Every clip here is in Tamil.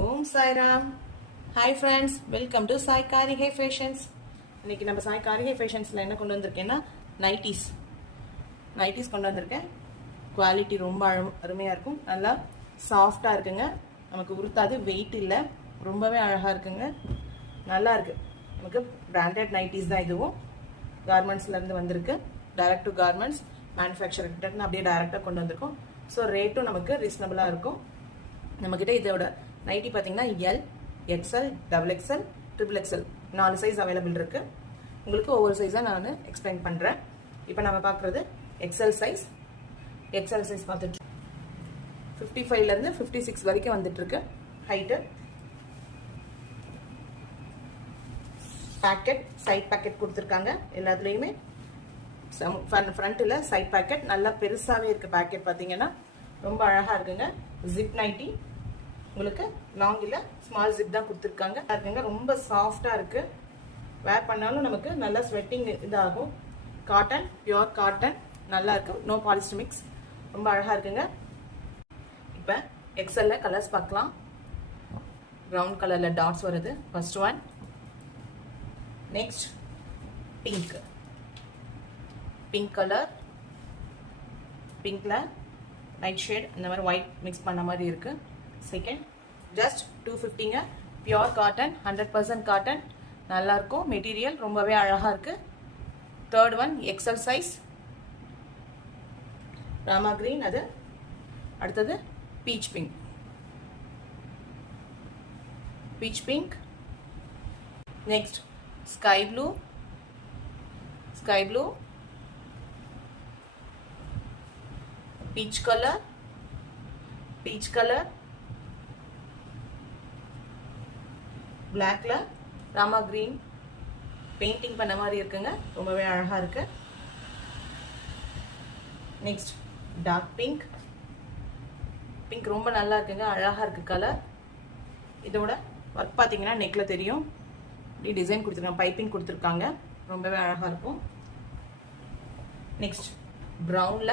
Om Sairam. Hi friends, welcome to Sai Karigai fashions. இன்னைக்கு நம்ம சாய் காரிகை ஃபேஷன்ஸில் என்ன கொண்டு வந்திருக்கேன்னா நைட்டிஸ் கொண்டு வந்திருக்கேன். குவாலிட்டி ரொம்ப அருமையாக இருக்கும், நல்லா சாஃப்டாக இருக்குங்க, நமக்கு உறுத்தாது, வெயிட் இல்லை, ரொம்பவே அழகாக இருக்குங்க, நல்லா இருக்கு. நமக்கு பிராண்டட் நைட்டிஸ் தான். இதுவும் கார்மெண்ட்ஸ்லேருந்து வந்திருக்கு, டைரக்ட் டு கார்மெண்ட்ஸ் மேனுஃபேக்சர்கிட்ட அப்படியே டைரெக்டாக கொண்டு வந்திருக்கோம். ஸோ ரேட்டும் நமக்கு ரீசனபிளாக இருக்கும். நம்மக்கிட்ட இதோட நைட்டி பார்த்தீங்கன்னா L, XL, XXL, XXL 4 size available இருக்கு. உங்களுக்கு ஒவ்வொரு சைஸாக நான் எக்ஸ்பிளைன் பண்ணுறேன். இப்போ நம்ம பார்க்குறது எக்ஸ்எல் சைஸ் பார்த்துட்டு 55லேருந்து 56 வரைக்கும் வந்துட்டு இருக்கு ஹைட்டு. பேக்கெட், சைட் பேக்கெட் கொடுத்துருக்காங்க எல்லாத்துலேயுமே. ஃப்ரண்ட்டில் சைட் பேக்கெட் நல்லா பெருசாகவே இருக்குது. பேக்கெட் பார்த்தீங்கன்னா ரொம்ப அழகாக இருக்குங்க. ஜிப் நைட்டி உங்களுக்கு லாங் இல்லை, ஸ்மால் ஜிப் தான் கொடுத்துருக்காங்க. இருக்குங்க, ரொம்ப சாஃப்டாக இருக்குது. வேர் பண்ணாலும் நமக்கு நல்லா ஸ்வெட்டிங் இதாகும். காட்டன், பியூர் காட்டன், நல்லா இருக்கு, நோ பாலிஸ்டர் மிக்ஸ், ரொம்ப அழகாக இருக்குங்க. இப்போ எக்ஸ்எல்ல கலர்ஸ் பார்க்கலாம். ப்ரௌன் கலரில் டாட்ஸ் வருது first one. Next pink colour, பிங்க்ல லைட் ஷேட் இந்த மாதிரி ஒயிட் மிக்ஸ் பண்ண மாதிரி இருக்கு. செகண்ட் ஜஸ்ட் 250ங்க, பியூர் காட்டன், 100% காட்டன், நல்லா இருக்கும் மெட்டீரியல், ரொம்பவே அழகா இருக்கு. Third one XL size Rama green, அது அடுத்தது peach pink. Next sky blue, peach colour, பிளாக்ல ராமா கிரீன் பெயிண்டிங் பண்ண மாதிரி இருக்குங்க, ரொம்பவே அழகா இருக்கு. நெக்ஸ்ட் டார்க் பிங்க் ரொம்ப நல்லா இருக்குங்க, அழகா இருக்கு கலர். இதோட ஒர்க் பார்த்தீங்கன்னா நெக்ல தெரியும், இப்படி டிசைன் கொடுத்துருக்காங்க, பைப்பிங் கொடுத்துருக்காங்க, ரொம்பவே அழகா இருக்கும். நெக்ஸ்ட் ப்ரௌன்ல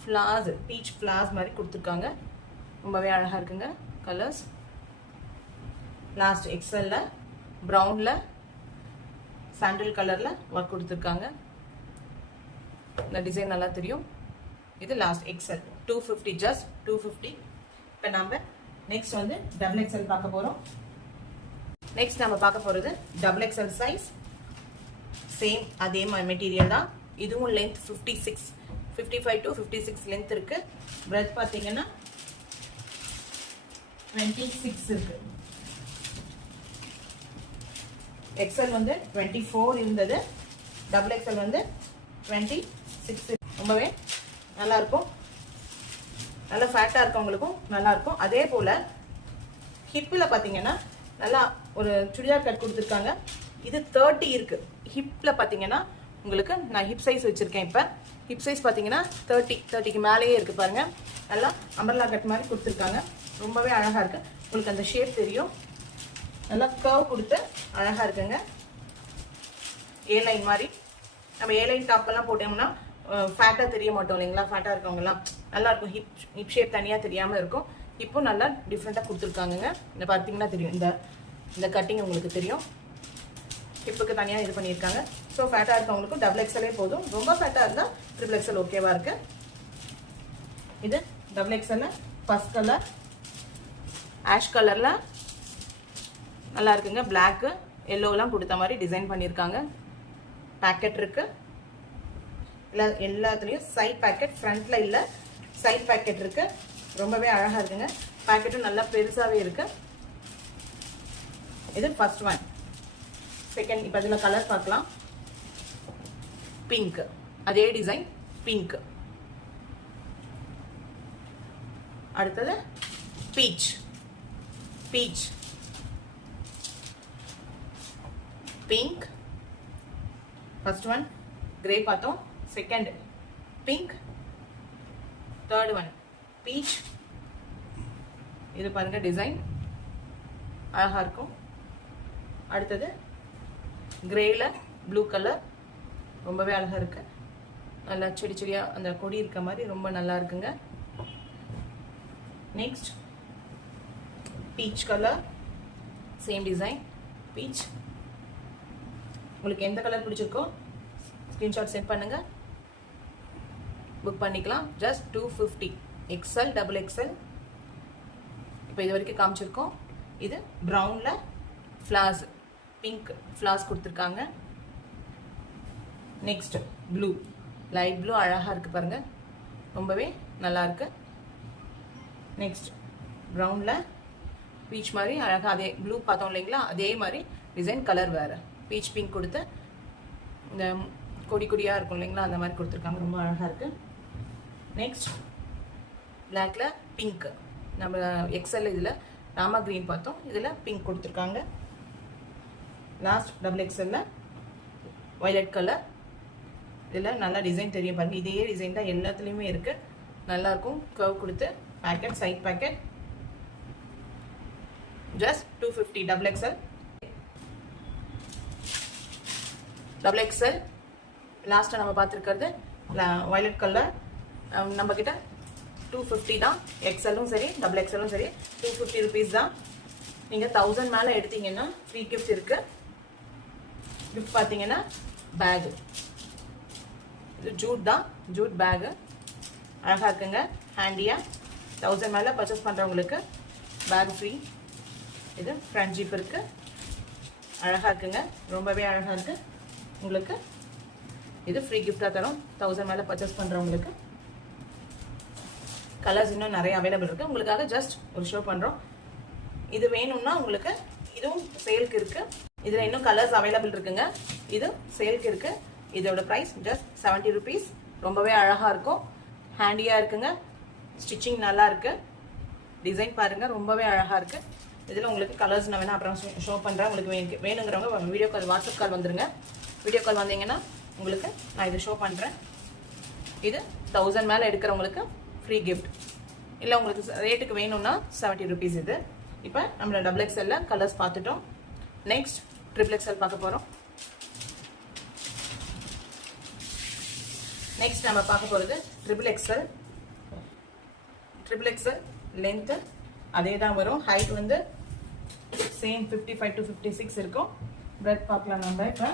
ஃப்ளார்ஸ், பீச் ஃப்ளார்ஸ் மாதிரி கொடுத்துருக்காங்க, ரொம்பவே அழகா இருக்குங்க கலர்ஸ். லாஸ்ட் எக்ஸ்எல்ல ப்ரௌன்ல சாண்டில் கலர்ல ஒர்க் கொடுத்துருக்காங்க, இந்த டிசைன் நல்லா தெரியும். இது லாஸ்ட் எக்ஸ்எல் 250, ஜஸ்ட் 250. இப்போ நம்ம நெக்ஸ்ட் வந்து XXL பார்க்க போறோம். நெக்ஸ்ட் நம்ம பார்க்க போறது XXL சைஸ், சேம் அதே மெட்டீரியல் தான். இதுவும் லென்த் 55 to 56 லென்த் இருக்கு. பிரெத் பார்த்தீங்கன்னா 26 இருக்கு. எக்ஸ்எல் வந்து 24 இருந்தது, XXL வந்து 26. ரொம்பவே நல்லா இருக்கும், நல்லா ஃபேட்டா இருக்கவங்களுக்கும் நல்லா இருக்கும். அதே போல ஹிப்பில் பார்த்தீங்கன்னா நல்லா ஒரு சுடிதார் கட் கொடுத்துருக்காங்க. இது 30 இருக்கு. ஹிப்பில் பார்த்தீங்கன்னா உங்களுக்கு நான் ஹிப் சைஸ் வச்சிருக்கேன். இப்போ ஹிப் சைஸ் பார்த்தீங்கன்னா 30க்கு மேலேயே இருக்கு பாருங்க. நல்லா அம்பர்லா கட் மாதிரி கொடுத்துருக்காங்க, ரொம்பவே அழகா இருக்கு. உங்களுக்கு அந்த ஷேப் தெரியும், நல்லா கர்வ் கொடுத்து அழகா இருக்குங்க. ஏ லைன் மாதிரி, நம்ம ஏ லைன் டாப் எல்லாம் போட்டோம்னா ஃபேட்டா தெரிய மாட்டோம் இல்லைங்களா. ஃபேட்டா இருக்கவங்கலாம் நல்லா இருக்கும், ஹிப் ஷேப் தனியா தெரியாம இருக்கும். இப்போ நல்லா டிஃப்ரெண்டா கொடுத்துருக்காங்க. இந்த பார்த்தீங்கன்னா தெரியும், இந்த கட்டிங் உங்களுக்கு தெரியும், ஹிப்புக்கு தனியா இது பண்ணியிருக்காங்க. ஸோ ஃபேட்டா இருக்கவங்களுக்கும் XXL போதும். ரொம்ப ஃபேட்டா இருந்தா XXL ஓகேவா இருக்கு. இது XXL ஃபர்ஸ்ட் கலர் ஆஷ் கலர்ல நல்லா இருக்குங்க. பிளாக், எல்லோலாம் கொடுத்த மாதிரி டிசைன் பண்ணியிருக்காங்க. பேக்கெட் இருக்கு எல்லாத்துலேயும். சைட் பேக்கெட், ஃப்ரண்ட்ல இல்லை, சைட் பேக்கெட் இருக்கு, ரொம்பவே அழகா இருக்குங்க. பேக்கெட்டும் நல்லா பெருசாவே இருக்கு. இது ஃபர்ஸ்ட் ஒன். செகண்ட், இப்போ இதில் கலர் பார்க்கலாம். பிங்க், அதே டிசைன் பிங்க். அடுத்தது peach pink. First one grey பார்த்தோம், second pink, third one peach. இது பாருங்க டிசைன் அழகா இருக்கும். அடுத்தது கிரேல ப்ளூ கலர், ரொம்பவே அழகா இருக்கு. நல்லா செடியா அந்த கொடி இருக்க மாதிரி ரொம்ப நல்லா இருக்குங்க. Next peach colour, same design beach. உங்களுக்கு எந்த கலர் பிடிச்சிருக்கோ ஸ்க்ரீன்ஷாட் சென்ட் பண்ணுங்க, புக் பண்ணிக்கலாம். ஜஸ்ட் 250. XL XXL. இப்போ இது வரைக்கும் காமிச்சிருக்கோம். இது ப்ரௌனில் ஃப்ளார்ஸ், பிங்க் ஃப்ளார்ஸ் கொடுத்துருக்காங்க. நெக்ஸ்ட் ப்ளூ, லைட் ப்ளூ அழகாக இருக்குது பாருங்கள், ரொம்பவே நல்லா இருக்கு. நெக்ஸ்ட் ப்ரௌனில் பீச் மாதிரி அழகாக, அதே ப்ளூ பார்த்தோம் இல்லைங்களா, அதே மாதிரி டிசைன், கலர் வேறு, பீச் பிங்க் கொடுத்து இந்த கொடி கொடியாக இருக்கும் இல்லைங்களா, அந்த மாதிரி கொடுத்துருக்காங்க, ரொம்ப அழகாக இருக்குது. நெக்ஸ்ட் பிளாக்ல பிங்க், நம்ம XL இதில் ராமா கிரீன் பார்த்தோம், இதில் பிங்க் கொடுத்துருக்காங்க. லாஸ்ட் XXL வயலட் கலர், இதில் நல்லா டிசைன் தெரியும் பாருங்கள், இதே டிசைன் தான் எல்லாத்துலேயுமே இருக்குது, நல்லாயிருக்கும். கர்வ் கொடுத்து pocket, side pocket. Just 250. XXL லாஸ்ட்டாக நம்ம பார்த்துருக்கிறது வயலட் கலர். நம்ம கிட்ட 250 தான். XLும் சரி XXLும் சரி 250 ருபீஸ் தான். நீங்கள் 1000 மேலே எடுத்தீங்கன்னா ஃப்ரீ கிஃப்ட் இருக்கு. கிஃப்ட் பார்த்தீங்கன்னா பேகு, இது ஜூட் தான், ஜூட் பேகு அழகாக இருக்குங்க, ஹேண்டியாக. 1000 மேலே பர்ச்சேஸ் பண்ணுறவங்களுக்கு பேக் ஃப்ரீ. இது ஃப்ரண்ட் ஜிப் இருக்கு, அழகாக இருக்குங்க, ரொம்பவே அழகாக இருக்கு. உங்களுக்கு இது ஃப்ரீ கிஃப்டாக தரும் 1000 மேலே பர்ச்சேஸ் பண்ணுறவங்களுக்கு. கலர்ஸ் இன்னும் நிறைய அவைலபிள் இருக்குது. உங்களுக்காக ஜஸ்ட் ஒரு ஷோ பண்ணுறோம். இது வேணும்னா உங்களுக்கு இதுவும் சேல்க்கு இருக்குது. இதில் இன்னும் கலர்ஸ் அவைலபிள் இருக்குங்க. இது சேல்க்கு இருக்குது. இதோட ப்ரைஸ் ஜஸ்ட் 70 ருபீஸ். ரொம்பவே அழகாக இருக்கும், ஹேண்டியாக இருக்குங்க, ஸ்டிச்சிங் நல்லா இருக்குது, டிசைன் பாருங்கள், ரொம்பவே அழகாக இருக்குது. இதில் உங்களுக்கு கலர்ஸ் நான் வேணால் அப்புறம் ஷோ பண்ணுறேன். உங்களுக்கு வேணுங்கிறவங்க வீடியோ கால், வாட்ஸ்அப் கால் வந்துருங்க. வீடியோ கால் வந்தீங்கன்னா உங்களுக்கு நான் இதை ஷோ பண்ணுறேன். இது 1000 மேலே எடுக்கிறவங்களுக்கு ஃப்ரீ கிஃப்ட். இல்லை உங்களுக்கு ரேட்டுக்கு வேணும்னா 70 ருபீஸ் இது. இப்போ நம்மளோட XXL கலர்ஸ் பார்த்துட்டோம். நெக்ஸ்ட் XXL பார்க்க போகிறோம். நெக்ஸ்ட் நம்ம பார்க்க போகிறது XXL. XXL லென்த்து அதே தான் வரும். ஹைட் வந்து சேம் 55 to 56 இருக்கும். பிரெட் பார்க்கலாம் நம்ம இப்போ.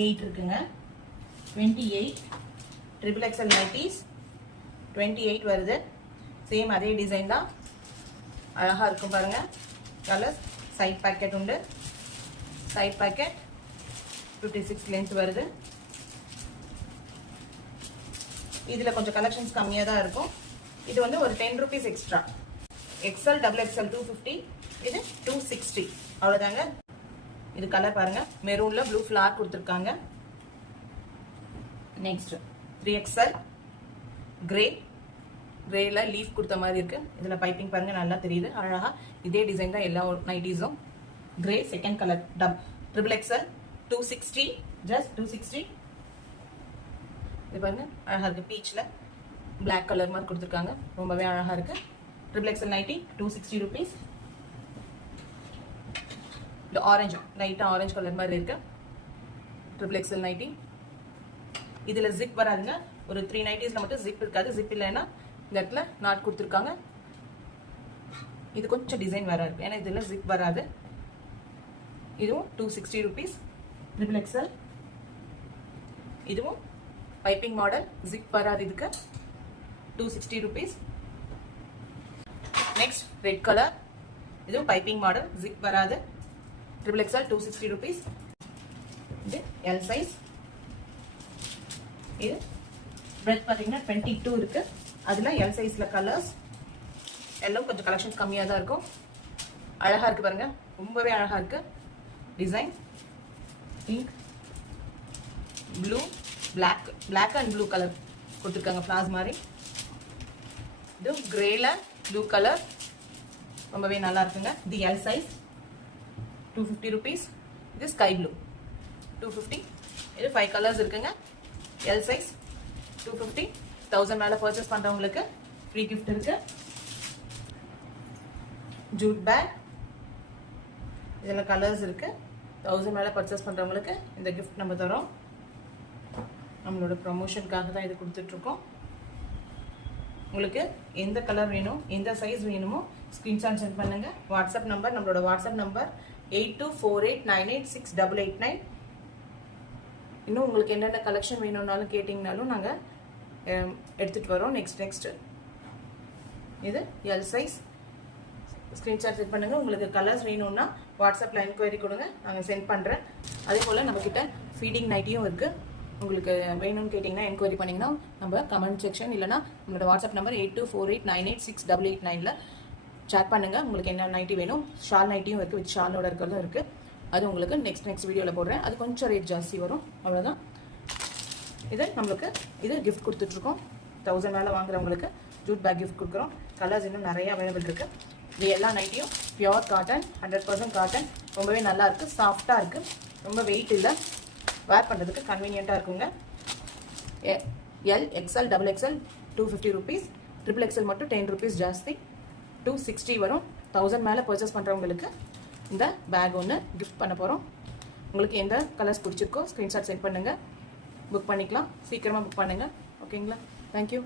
இருக்குங்க, 28 XXL நைட்டிஸ் 28 வருது. சேம் அதே டிசைன் தான், அழகாக இருக்கும் பாருங்க. கலர் சைட் பேக்கெட் உண்டு, சைட் பேக்கெட் 56 லென்த் வருது. இதில் கொஞ்சம் கலெக்ஷன்ஸ் கம்மியாக தான் இருக்கும். இது வந்து ஒரு 10 ருபீஸ் எக்ஸ்ட்ரா. XL XXL 250, இது 260 அவ்வளோதாங்க. இது கலர் பாருங்க, மெரூன்ல ப்ளூ ஃப்ளார் கொடுத்துருக்காங்க. நெக்ஸ்ட் 3XL கிரே, கிரேல லீஃப் கொடுத்த மாதிரி இருக்கு. இதுல பைப்பிங் பாருங்க, நல்லா தெரியுது, அழகா. இதே டிசைன் தான் எல்லா நைட்டிஸும். Grey second colour. XXL 260, just 260. இது பாருங்க, அழகா இருக்கு, பீச்ல பிளாக் கலர் மாதிரி கொடுத்துருக்காங்க, ரொம்பவே அழகா இருக்கு. XXL nightie 260 rupees. இந்த ஆரஞ்சு, லைட்டாக ஆரஞ்சு கலர் மாதிரி இருக்கு XXL நைட்டி. இதில் ஜிப் வராதுங்க. ஒரு 3 நைட்டிஸில் மட்டும் ஜிப் இருக்காது. ஜிப் இல்லைன்னா இந்த இடத்துல நாட் கொடுத்துருக்காங்க. இது கொஞ்சம் டிசைன் வேற இருக்கு, ஏன்னா இதில் ஜிப் வராது. இதுவும் 260 ருபீஸ். XXL. இதுவும் பைப்பிங் மாடல், ஜிப் வராது, இதுக்கு 260 ருபீஸ். நெக்ஸ்ட் ரெட் கலர், இதுவும் பைப்பிங் மாடல், ஜிப் வராது. XXL 260 rupees. இது எல் சைஸ். இது பிரெட் பார்த்தீங்கன்னா 22 இருக்கு. அதில் எல் சைஸில் கலர்ஸ் எல்லாம் கொஞ்சம் கலெக்ஷன்ஸ் கம்மியாக தான் இருக்கும். அழகாக இருக்குது பாருங்க, ரொம்பவே அழகாக இருக்குது. Design pink, blue, black and blue colour கொடுத்துருக்காங்க, ஃப்ளார்ஸ் மாதிரி. இது கிரேல ப்ளூ கலர், ரொம்பவே நல்லா இருக்குங்க. இது எல் சைஸ் 250 ருபீஸ். இது ஸ்கை ப்ளூ 250. இது 5 கலர்ஸ் இருக்குங்க. L size 250. 1000 மேலே பர்ச்சேஸ் பண்ணுறவங்களுக்கு ஃப்ரீ கிஃப்ட் இருக்கு. ஜூட் பேக், இதில் கலர்ஸ் இருக்கு. 1000 மேலே பர்ச்சேஸ் பண்ணுறவங்களுக்கு இந்த கிஃப்ட் நம்ம தரோம். நம்மளோட ப்ரமோஷனுக்காக தான் இது கொடுத்துட்ருக்கோம். உங்களுக்கு எந்த கலர் வேணும், எந்த சைஸ் வேணுமோ ஸ்க்ரீன்ஷாட் சென்ட் பண்ணுங்கள். வாட்ஸ்அப் நம்பர், நம்மளோட வாட்ஸ்அப் நம்பர் 8248986889. இன்னும் உங்களுக்கு என்னென்ன கலெக்ஷன் வேணும்னாலும் கேட்டிங்கனாலும் நாங்கள் எடுத்துகிட்டு வரோம். நெக்ஸ்ட் இது எல் சைஸ். ஸ்க்ரீன்ஷாட் சென்ட் பண்ணுங்கள். உங்களுக்கு கலர்ஸ் வேணும்னா வாட்ஸ்அப்பில் என்கொயரி கொடுங்க, நாங்கள் சென்ட் பண்ணுறேன். அதே போல் நம்மக்கிட்ட ஃபீடிங் நைட்டியும் இருக்குது. உங்களுக்கு வேணும்னு கேட்டிங்கன்னா என்கொயரி பண்ணிங்கன்னா நம்ம கமெண்ட் செக்ஷன் இல்லைனா நம்மளோட வாட்ஸ்அப் நம்பர் 8248986889 சேட் பண்ணுங்கள். உங்களுக்கு என்ன நைட்டி வேணும். ஷால் நைட்டியும் இருக்குது, வித் ஷாலோட இருக்கிறதும் இருக்குது. அது உங்களுக்கு நெக்ஸ்ட் வீடியோவில் போடுறேன். அது கொஞ்சம் ரேட் ஜாஸ்தி வரும், அவ்வளோதான். இது கிஃப்ட் கொடுத்துட்ருக்கோம். 1000 மேலே வாங்குறவங்களுக்கு ஜூட் பேக் கிஃப்ட் கொடுக்குறோம். கலர்ஸ் இன்னும் நிறைய அவைலபிள் இருக்குது. இது எல்லா நைட்டியும் பியோர் காட்டன், 100% காட்டன். ரொம்பவே நல்லா இருக்குது, சாஃப்டாக இருக்குது, ரொம்ப வெயிட் இல்லை, வேர் பண்ணுறதுக்கு கன்வீனியண்ட்டாக இருக்குங்க. L, XL, XXL 250 rupees, XXL மட்டும் 10 rupees ஜாஸ்தி, 260 வரும். 1000 மேலே பர்ச்சேஸ் பண்ணுறவங்களுக்கு இந்த பேக் ஒன்று கிஃப்ட் பண்ண போகிறோம். உங்களுக்கு எந்த கலர்ஸ் பிடிச்சிருக்கோ ஸ்க்ரீன்ஷாட் சென்ட் பண்ணுங்கள், புக் பண்ணிக்கலாம். சீக்கிரமாக புக் பண்ணுங்கள், ஓகேங்களா? தேங்க்யூ.